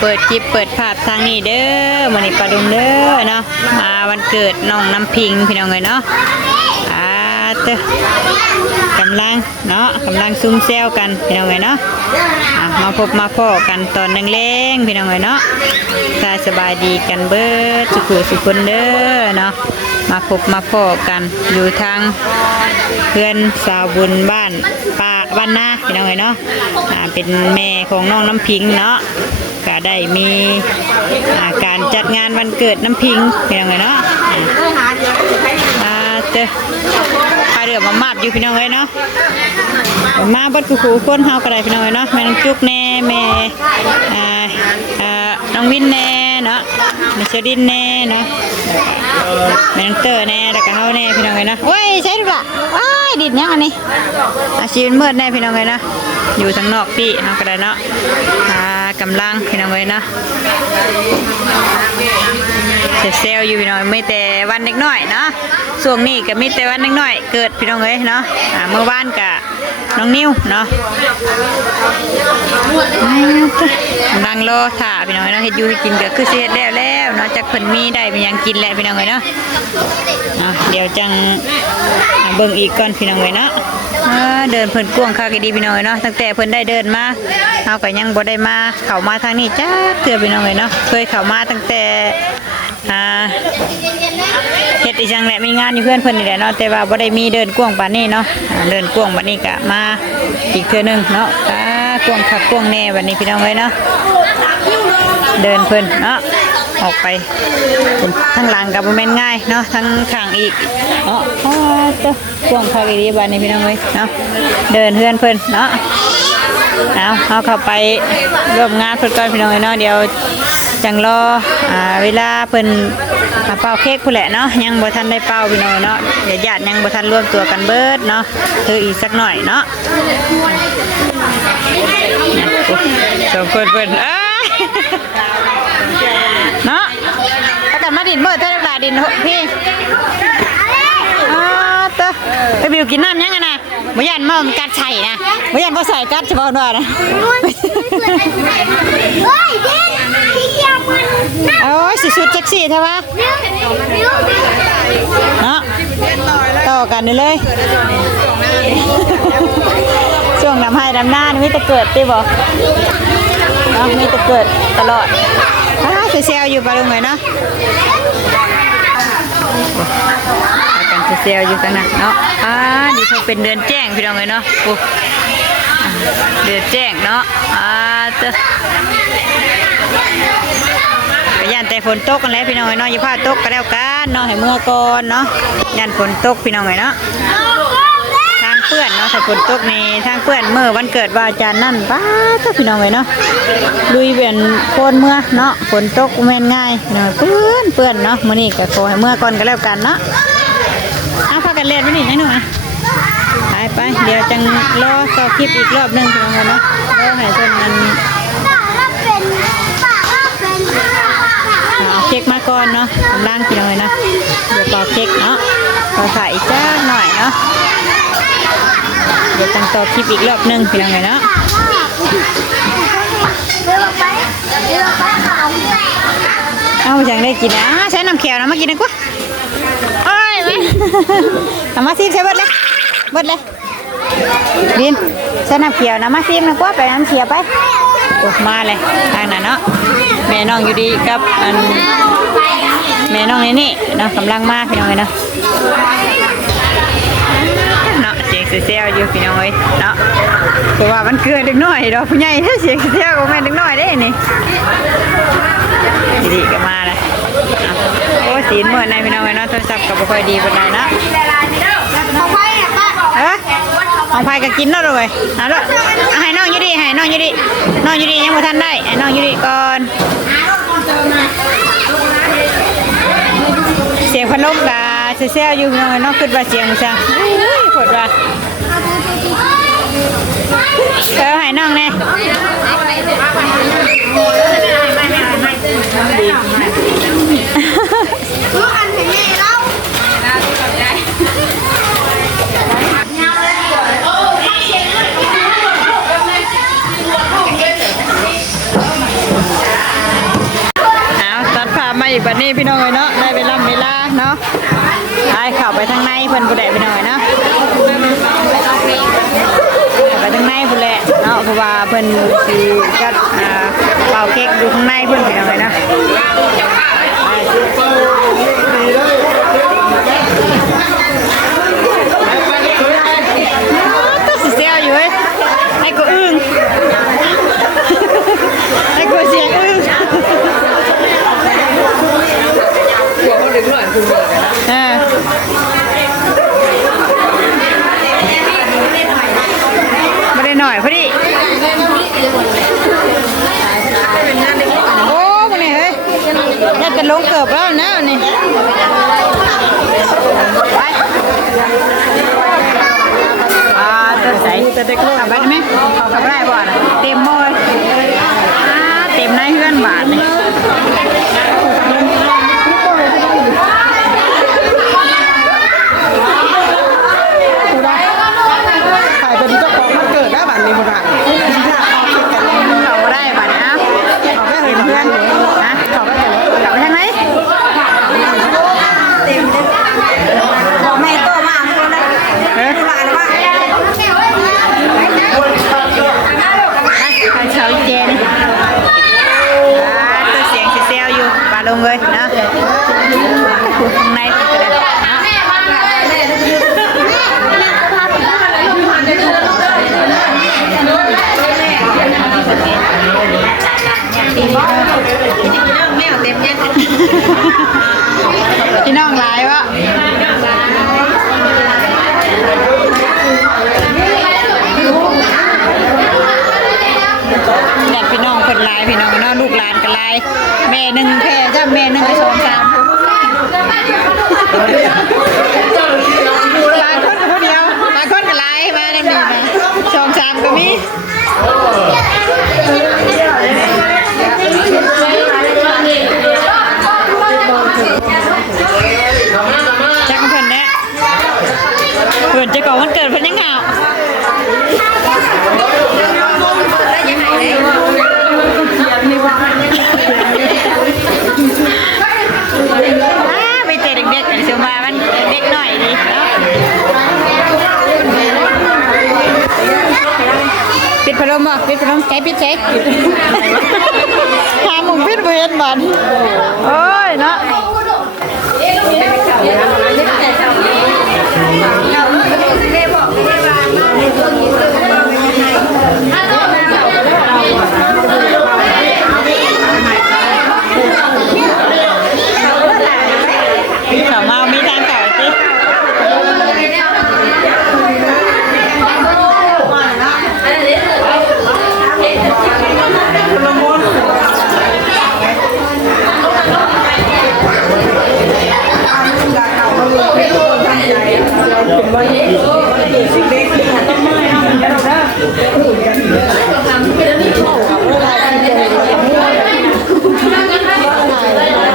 เปิดคลิปเปิดภาพทางนี้เด้อมื้อนี้ปลาดุงเด้อเนาะมาวันเกิดน้องน้ำพิงพี่น้องเอ้ยเนาะเต้อกำลังเนาะกำลังซุ่มแซวกันพี่น้องเอ้ยเนาะมาพบมาพ้อกันตอนแรงๆพี่น้องเอ้ยเนาะสบายดีกันเบิดสุขคนเด้อเนาะมาพบมาพ้อกันอยู่ทางเพื่อนสาวบุญบ้านป่าบ้านนาพี่น้องเอ้ยเนาะเป็นแม่ของน้องน้ำพิงเนาะก็ได้มีการจัดงานวันเกิดน้ำพิงพี่น้องเอ้ยเนาะเต้พาเรือมามาบอยู่พี่น้องเอ้ยเนาะมาบัดกูคนเฮาก็ได้พี่น้องเอ้ยเนาะแม่น้องจุกแน่แม่น้องวินแน่เนาะแม่เชอดินแน่เนาะแม่น้องเตอร์แน่แล้วก็เฮาแน่พี่น้องเอ้ยเนาะโอ้ยใช่หรือเปล่าว้ายดิดยังอันนี้อาชีพมืดแน่พี่น้องเอ้ยเนาะอยู่ทางนอกพี่เฮาก็ได้เนาะกำลังพี่น้องเอ้ยเนาะเซลอยู่พี่น้องไม่แต่วันเด็กน้อยเนาะช่วงนี้ก็มีแต่วันเด็กน้อยเกิดพี่น้องเอ้ยเนาะเมื่อวานกับน้องนิ้วเนาะนั่งรอถ่าพี่น้องเนาะเฮ็ดอยู่ให้กินก็คือสิเฮ็ดแล้วเนาะจักเพิ่นมีได้เป็นยังกินแหละพี่น้องเอ้ยเนาะเดี๋ยวจังเบิ่งอีกก่อนพี่น้องเอ้ยเนาะเดินเพิ่นกวงคักดีพี่น้องเอ้ยเนาะตั้งแต่เพิ่นได้เดินมาเฮาก็ยังบ่ได้มาเข้ามาทางนี้จ้าเทื่อพี่น้องเอ้ยเนาะเคยเข้ามาตั้งแต่เฮ็ดอีจังแหละมีงานอยู่เพื่อนเพิ่นนี่แหละเนาะแต่ว่าบ่ได้มีเดินกวงปานนี้เนาะเดินกวงบัดนี้ก็มาอีกเทื่อนึงเนาะกวงคักกวงแน่บัดนี้พี่น้องเอ้ยเนาะเดินเพิ่นเนาะออกไปทั้งหลังก็บ่แม่นง่ายเนาะทั้งข้างอีกเนาะกวงคักดีบัดนี้พี่น้องเอ้ยเนาะเดินเพื่อนเพิ่นเนาะเอาเข้าไปร่วมงานเพิ่นก่อนพี่น้องเอ้ยเนาะเดี๋ยวจังรอเวลาเพิ่นเป่าเค้กผู้แหละเนาะยังบ่ทันได้เป่าพี่น้องเนาะเดี๋ยวญาติยังบ่ทันรวมตัวกันเบิดเนาะอีกสักหน่อยเนาะสองคนเพิ่นเนาะถ้ากันมาดินเบิดถ้าได้ดินพี่ไปบิวกินน้ำยังไงนะบ่ยันมามันกัดไข่นะบ่ยันบ่ใส่กัดเฉพาะด้วยนะโอ้ยสุดเซ็กซี่ใช่ปะเนาะต่อกันเลยช่วงน้ำให้น้ำหน้านี่มีแต่เกิดตีบอกเนาะมีแต่เกิดตลอดเซลอยู่ปะลุงเลยเนาะกันเซลอยู่ตั้งนั้นเนาะนี่เขาเป็นเดือนแจ้งพี่น้องเลยเนาะเดือนแจ้งเนาะยันแต่ฝนตกกันแล้วพี่น้องเนาะอย่าพลาดตกก็แล้วกันเนาะให้เมื่อก่อนเนาะยันฝนตกพี่น้องเนาะทางเปื้อนเนาะถ้าฝนตกนี่ทางเปื้อนเมื่อวันเกิดว่าอาจารย์นั่นป้าก็พี่น้องเนาะลุยเวียนโคนเมื่อเนาะฝนตกแม่นง่ายเนาะเปื้อนเนาะมื้อนี้ก็ขอให้เมื่อก่อนก็แล้วกันเนาะพากันเล่นไปนี่หนูไปเดี๋ยวจังรอต่อคลิปอีกรอบนึงพี่น้องเนาะรอให้เพิ่นมันเค้กมาก่อนเนาะกำลังพี่น้องเนาะเดี๋ยวต่อเค้กเนาะต่อถ่ายอีกจ้าหน่อยเนาะเดี๋ยวจังต่อคลิปอีกรอบนึงพี่น้องเนาะเอาจังได้กินใช้น้ำเขียวนะมากินดีกว่าโอ้ยทำมาซิใช้เบิดเลยดินใช้น้ำเขียวนะมาซิมันกว่าไปน้ำเขียวไปมาเลยทางนั้นเนาะแม่น้องอยู่ดีกับแม่น้องนี่เนาะกำลังมาพี่น้องเนาะเสียงเซลอยู่พี่น้องเนาะเพราะว่ามันเกินเล็กน้อยดอกผู้ใหญ่ถ้าเสียงเซลก็แม่เล็กน้อยได้นี่ดีก็มาเลยโอ้สีเหมือนในพี่น้องเนาะโทรศัพท์ก็ไม่ค่อยดีปานใดเนาะของไผ่ก็กินแล้วเลยเอาละให้น้องยูดียังไม่ทันได้ให้น้องยูดีก่อนเสียงพัดลมกับเซลอยู่น้องน้องขึ้นว่าเสียงมันจะปวดว่าให้น้องเนี่ย อีกบัดนี้พี่น้องเอ้ยเนาะได้เวลาเนาะไปเข้าไปทางในเพิ่นผู้ใดพี่น้องเอ้ยเนาะเข้าไปทางในพุ่นแหละเนาะเพราะว่าเพิ่นสิจัดเป่าเค้กอยู่ข้างในเพิ่นพี่น้องเอ้ยเนาะต้องสิเซลอยู่เว้ยให้กูอึ้งให้กูเสียงอึ้งหัวเขาดึงหน่อยคุณเลยนะไม่ได้หน่อยพอดีโอ้มันนี่เฮ้ยน่าจะลงเกือบแล้วนะนี่ไปตัวใสตัวเด็กลูกเอาไปได้ไหมเอาไปได้บ่อนเต็มหม้อเต็มในเพื่อนบาทนี่ขายเป็นเจ้าของมันเกิดได้บัตรนี้หมดอ่ะเขาได้บาทนะเขาไปเห็นเพื่อนนะเขาไปเห็นเขาไปทางไหนบอกแม่โตมากเลยดูหลานว่าเช้าเย็นตัวเสียงเซลอยู่ปลาลงเลยนะข้างในก็ได้พี่น้องหลายวะอยากพี่น้องคนหลายพี่น้องน้องลูกหลานกันหลายแม่หนึ่งแพ่จ้าแม่หนึ่งไปสองสามบางคนคนเดียวบางคนกันหลายมาหนึ่งสองสามก็มีจักเพิ่นแน่เพิ่นจะก่อวันเกิดเพิ่นยังเหงาไปเจอเด็กๆเสียมามันเด็กหน่อยดิปิดพัดลมบ่ปิดพัดลมใช้ปิดใช้หาหมุงปิดบ่เห็นบัดโอ้ยเนาะเขาเมามีทางเก่าสิ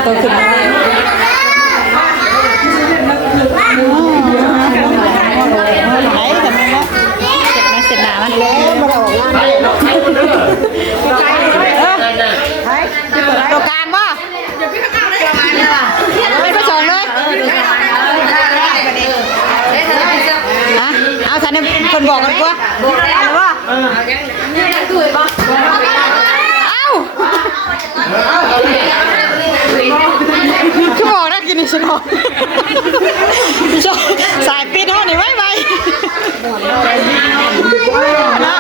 ตัวขึ้นมาเสร็จหนามันแล้วมาเราออกงานตัวกลางป่ะเป็นผสมเลยเอาท่านคนบอกกันว่าอะไรวะเอาคือบอกนะกินนี่ฉันบอกสายปิดห้องนี่ไว้ไปนะ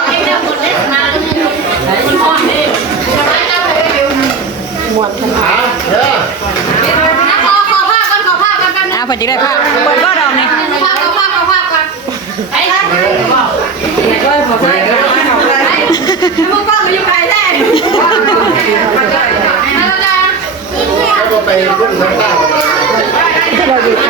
หมดขนาดขอผ้ากันพอดีได้ผ้าเปิดก็ดองนี่ขอผ้ากันไอ้ท่านก็ขอผ้ากันมึงก็มาอยู่ไกลแน่ก็ไปขึ้นข้างล่าง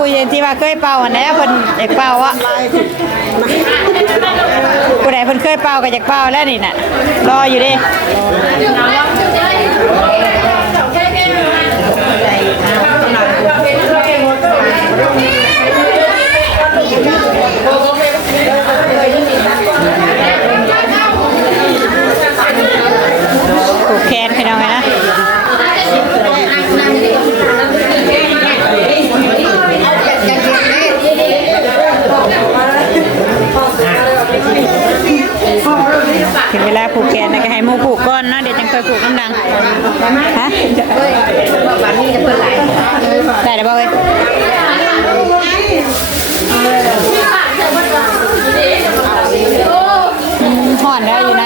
ผู้ที่ว่าเคยเป่าอันนี้เพิ่นอยากเป่าอ่ะ ลายสิ ผู้ใดเพิ่นเคยเป่าก็อยากเป่าแล้วนี่น่ะรออยู่ดิผูกแขนพี่น้องไงนะถึงเวลาผูกแขนนะก็ให้หมูผูกก่อนนะเดี๋ยวจังค่อยผูกน้ำดังฮะได้แล้วบ่เอ้ยห่อนแล้วอยู่ใน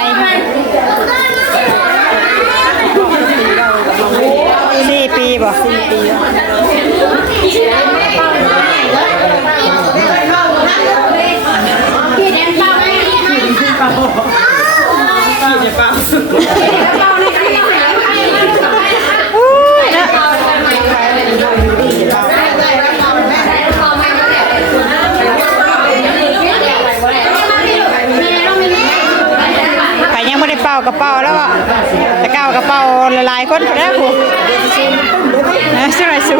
4 ปีบ่4 ปีไปยังไม่ได้เป่ากระเป๋าแล้วอ่ะแต่ก้าวกระเป๋าหลายๆคนแล้วกูช่วยสู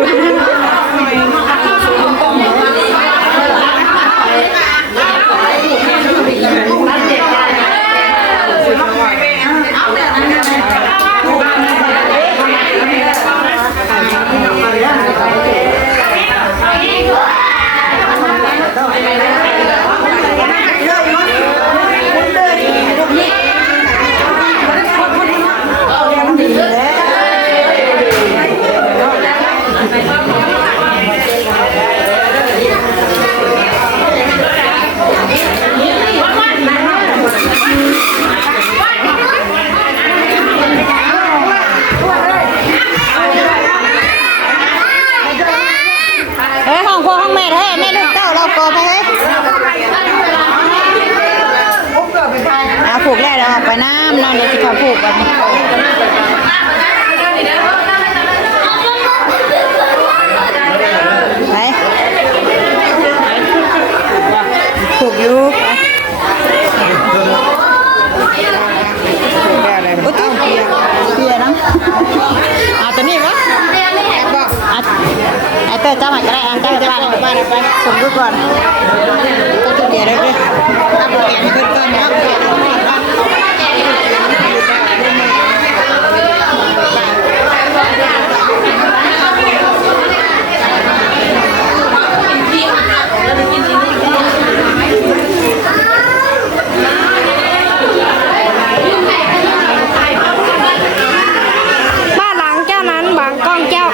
ห้องพ่อห้องแม่เฮ้ยแม่ลูกเต้าเราโกไปเฮ้ยผูกแล้วเดี๋ยวออกไปน้ำนอนเดี๋ยวจะขอผูกกันไปผูกอยู่ไปตุ้มเปียนะเอาตัวนี้วะไอ้เต้เจ้าใหม่ก็ได้เจ้าจะบ้านไปไปส่งดูก่อนต้องเปียได้ด้วยถ้าเปียให้เพื่อนก่อนเนาะบ้านหลังเจ้านั้นบางกล้องเจ้า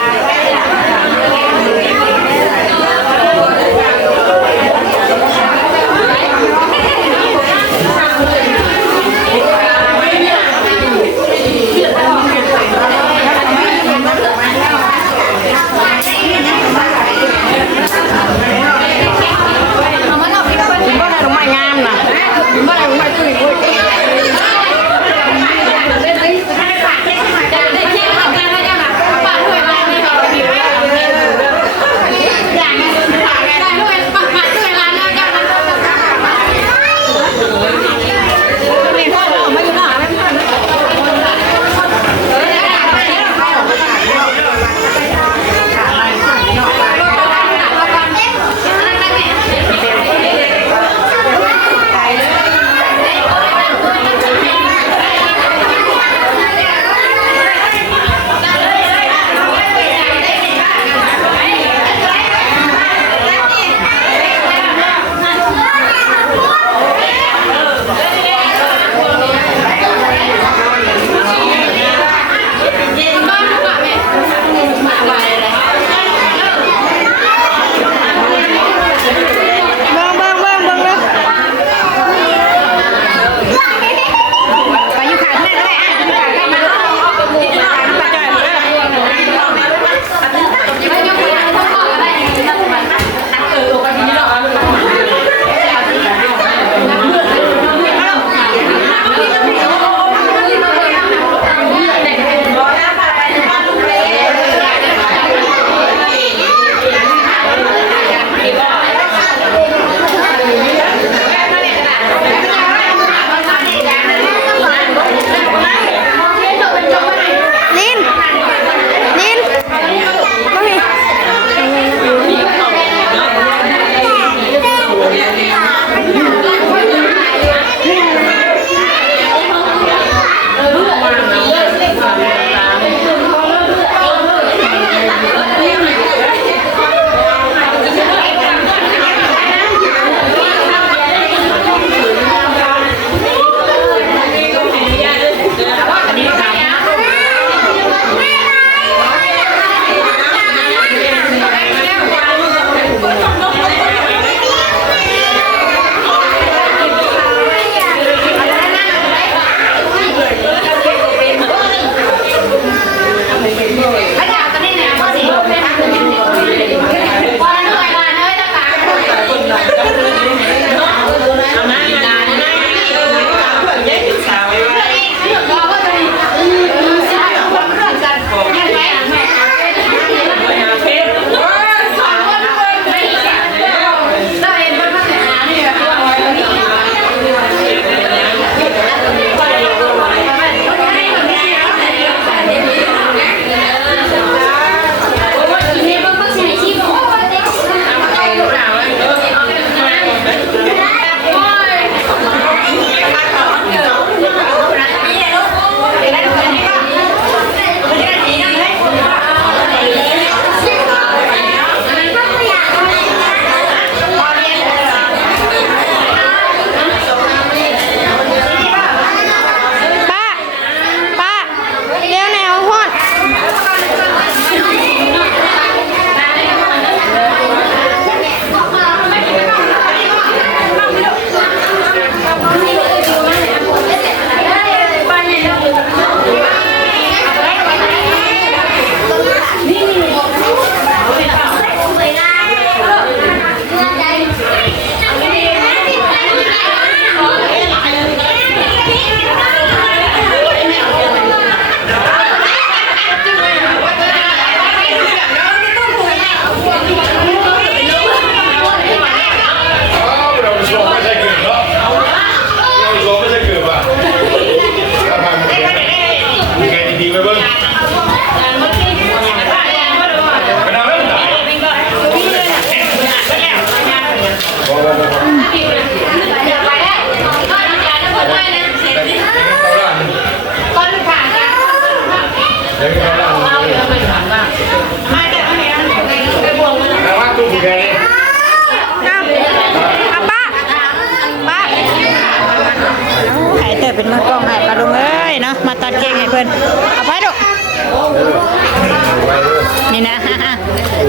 นี่นะ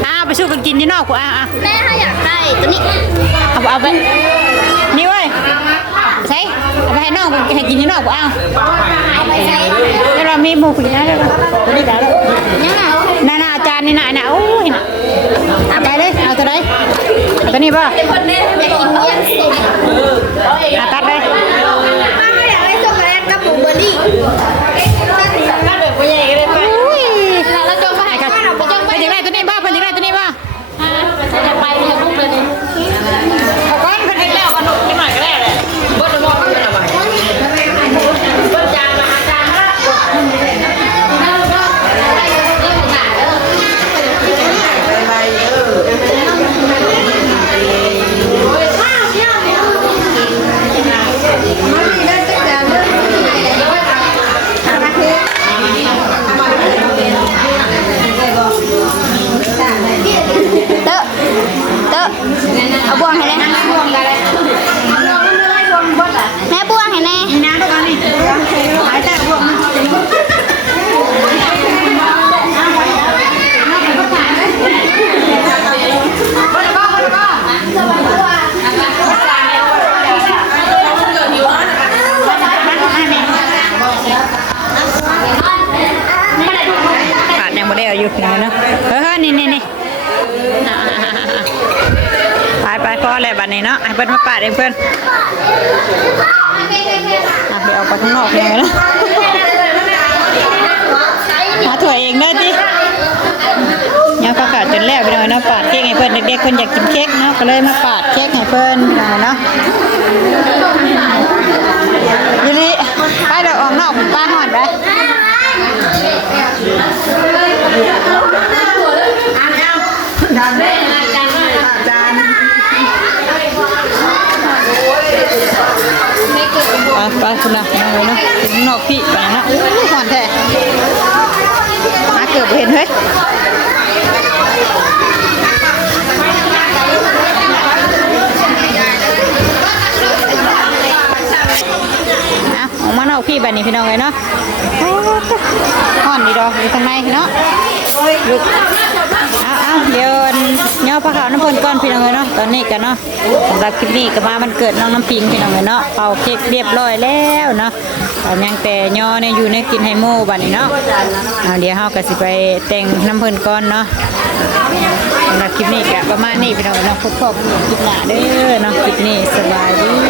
อ้าวไปสู้กันกินที่นอกกูอ้าว แม่ถ้าอยากได้ตัวนี้ เอาไปนี่เว้ยใช่เอาไปให้น้องให้กินที่นอกกูอ้าว เอาไปใช้ แล้วเรามีหมูกินนะตัวนี้ได้แล้ว ยังไง น่าอาจารย์นี่น่ะโอ้ยน่ะเอาไปเลยเอาตัวไหนเอาตัวนี้ป่ะ อยากกินเยี่ยมสุด ตัดเลย ป้าก็อยากได้ช็อกโกแลตกับบลูเบอร์รี่แล้วจงไปให้ข้าวจง ไป ไป ถึงได้ตัวนี้ป่ะไปถึงได้ตัวนี้ป่ะ จะไปเนี่ยพวกเลย เอาก้อนคนนี้แล้วกันลูกนิดหน่อยก็ได้เลยบดมองกันอะไรบดจานมาจานละเตอะเอาบ่วงให้แน่แม่บ่วงให้แน่ น้ำด้วยกันนี่หายใจบวมขาดยังไม่ได้เอาอยู่ไหนนะนี่ไปพอแล้วบัดนี้เนาะให้เพิ่นมาปาดเองเพิ่นเดี๋ยวเอาไปข้างนอกเลยนะหาถั่วเองได้ดิยังประกาศจนแล้วไปเลยเนาะปาดเค้กให้เพิ่นเด็กๆเพิ่นอยากกินเค้กเนาะก็เลยมาปาดเค้กให้เพิ่นเนาะยูริไปเดี๋ยวออกนอกป้าหอดไปไปคุณนะน้องเลยเนาะถึงนอกพี่ไปนะหอนแท้หาเกือบเห็นเฮ้ยออกมานอกพี่แบบนี้พี่น้องเลยเนาะห่อนดีดอกอยู่ข้างในเนาะลุกเอาเดี๋ยวย่อผ้าขาวน้ำพ่นก้อนพี่น้องเลยเนาะตอนนี้กันเนาะสำหรับคลิปนี้ก็มามันเกิดน้องน้ำปิงพี่น้องเลยเนาะเป่าเค้กเรียบร้อยแล้วเนาะยังแต่ย่อเนี่ยอยู่ในกินไฮโม่บัดนี้เนาะเดี๋ยวเฮาก็สิไปแต่งน้ำเพิ่นก้อนเนาะสำหรับคลิปนี้ก็ประมาณนี้พี่น้องเนาะพบคลิปหน้าเด้อเนาะคลิปนี้สบายดี